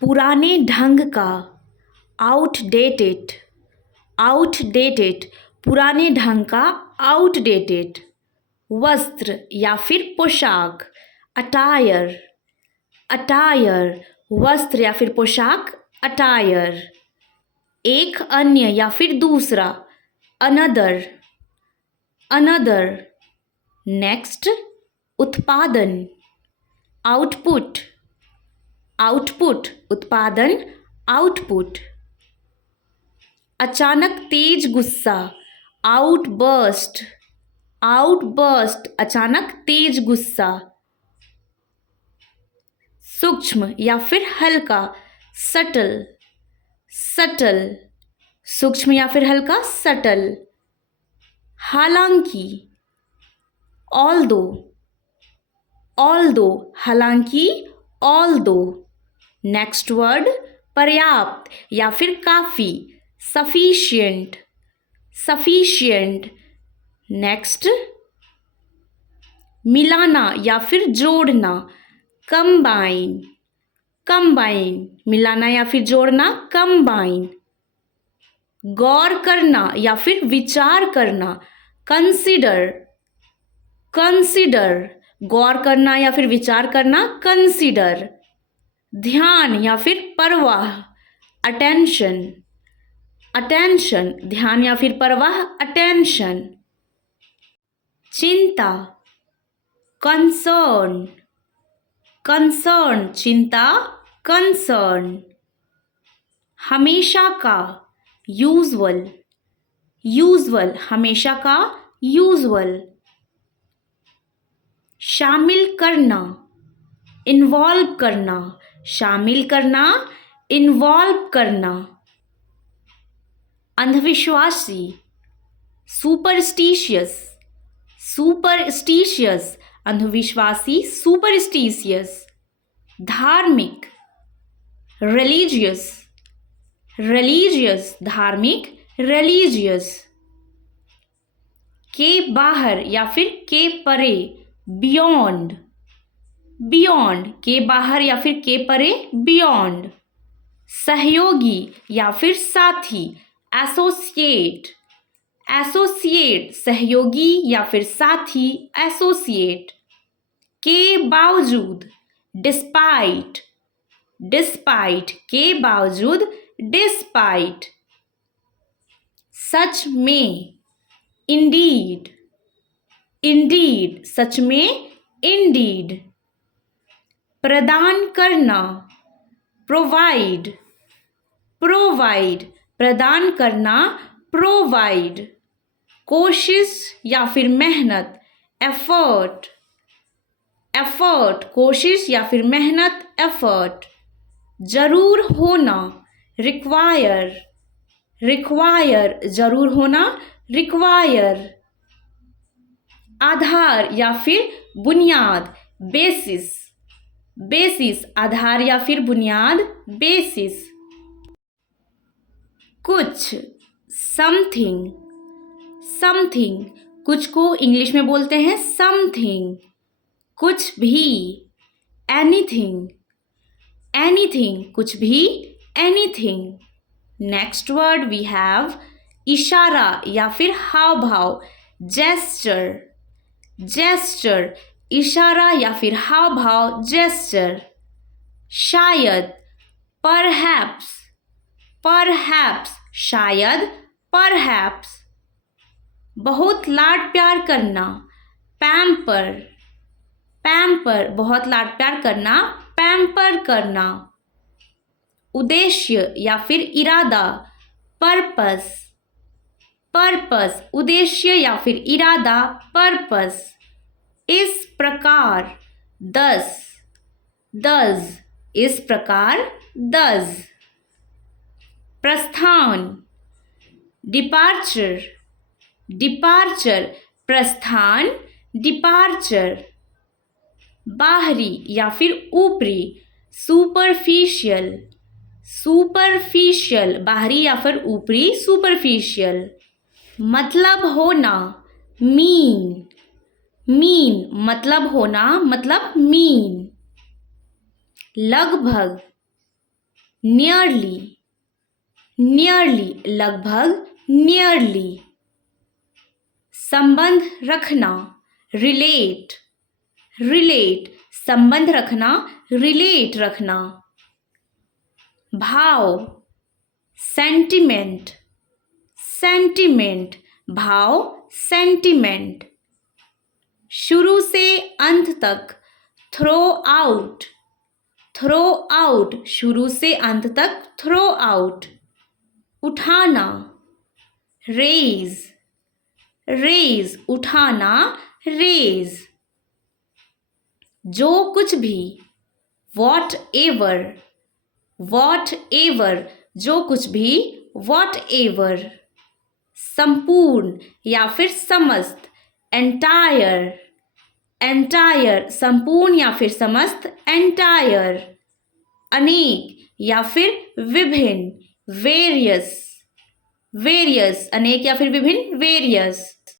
पुराने ढंग का, आउटडेटेड, आउटडेटेड, पुराने ढंग का, आउटडेटेड। वस्त्र या फिर पोशाक, अटायर, अटायर, वस्त्र या फिर पोशाक, अटायर। एक अन्य या फिर दूसरा, अनदर, अनदर। नेक्स्ट, उत्पादन, आउटपुट, आउटपुट, उत्पादन, आउटपुट। अचानक तेज गुस्सा, आउटबर्स्ट, आउटबर्स्ट, अचानक तेज गुस्सा। सूक्ष्म या फिर हल्का, सटल, सटल, सूक्ष्म या फिर हल्का, सटल। हालांकि, ऑल्दो, ऑल्दो, हालांकि, ऑल्दो। नेक्स्ट वर्ड, पर्याप्त या फिर काफी, सफिशिएंट, सफिशिएंट। नेक्स्ट, मिलाना या फिर जोड़ना, कंबाइन, कंबाइन, मिलाना या फिर जोड़ना, कंबाइन। गौर करना या फिर विचार करना, कंसिडर, कंसिडर, गौर करना या फिर विचार करना, कंसिडर। ध्यान या फिर परवाह, अटेंशन, अटेंशन, ध्यान या फिर परवाह, अटेंशन। चिंता, कंसर्न, कंसर्न, चिंता, कंसर्न। हमेशा का, यूजुअल, यूजुअल, हमेशा का, यूजुअल। शामिल करना, इन्वॉल्व करना, शामिल करना, इन्वॉल्व करना। अंधविश्वासी, सुपरस्टिशियस, सुपरस्टिशियस, अंधविश्वासी, सुपरस्टिशियस। धार्मिक, रिलीजियस, रिलीजियस, धार्मिक, रिलीजियस। के बाहर या फिर के परे, बियॉन्ड, बियॉन्ड, के बाहर या फिर के परे, बियॉन्ड। सहयोगी या फिर साथी, एसोसिएट, एसोसिएट, सहयोगी या फिर साथी, एसोसिएट। के बावजूद, डिस्पाइट, डिस्पाइट, के बावजूद, डिस्पाइट। सच में, इंडीड, इंडीड, सच में, इंडीड। प्रदान करना, प्रोवाइड, प्रोवाइड, प्रदान करना, प्रोवाइड। कोशिश या फिर मेहनत, एफर्ट, एफर्ट, कोशिश या फिर मेहनत, एफर्ट। जरूर होना, रिक्वायर, रिक्वायर, जरूर होना, रिक्वायर। आधार या फिर बुनियाद, बेसिस, बेसिस, आधार या फिर बुनियाद, बेसिस। कुछ, समथिंग, समथिंग, कुछ को इंग्लिश में बोलते हैं समथिंग। कुछ भी, एनीथिंग, एनीथिंग, कुछ भी, anything. Next word we have इशारा या फिर हाव भाव, जेस्चर, जेस्चर, इशारा या फिर हाव भाव, जेस्चर। शायद, परहैप्स, परहैप्स, शायद, परहैप्स। बहुत लाड प्यार करना, पैम्पर, पैम्पर, बहुत लाड प्यार करना, पैम्पर करना। उद्देश्य या फिर इरादा, पर्पस, पर्पस, उद्देश्य या फिर इरादा, पर्पस। इस प्रकार, दस, दस, इस प्रकार, दस। प्रस्थान, डिपार्चर, डिपार्चर, प्रस्थान, डिपार्चर। बाहरी या फिर ऊपरी, सुपरफिशियल, सुपरफिशियल, बाहरी या फिर ऊपरी, सुपरफिशियल। मतलब होना, मीन, मीन, मतलब होना, मतलब मीन। लगभग, नियरली, नियरली लगभग, नियरली। संबंध रखना, रिलेट, रिलेट संबंध रखना, रिलेट रखना। भाव, सेंटिमेंट, सेंटिमेंट भाव, सेंटिमेंट। शुरू से अंत तक, थ्रो आउट, थ्रो आउट शुरू से अंत तक, थ्रो आउट। उठाना, रेज, रेज उठाना, रेज। जो कुछ भी, वॉट एवर, वॉट एवर जो कुछ भी, वॉट एवर। संपूर्ण या फिर समस्त, एंटायर, एंटायर संपूर्ण या फिर समस्त, एंटायर। अनेक या फिर विभिन्न, वेरियस, वेरियस अनेक या फिर विभिन्न, वेरियस।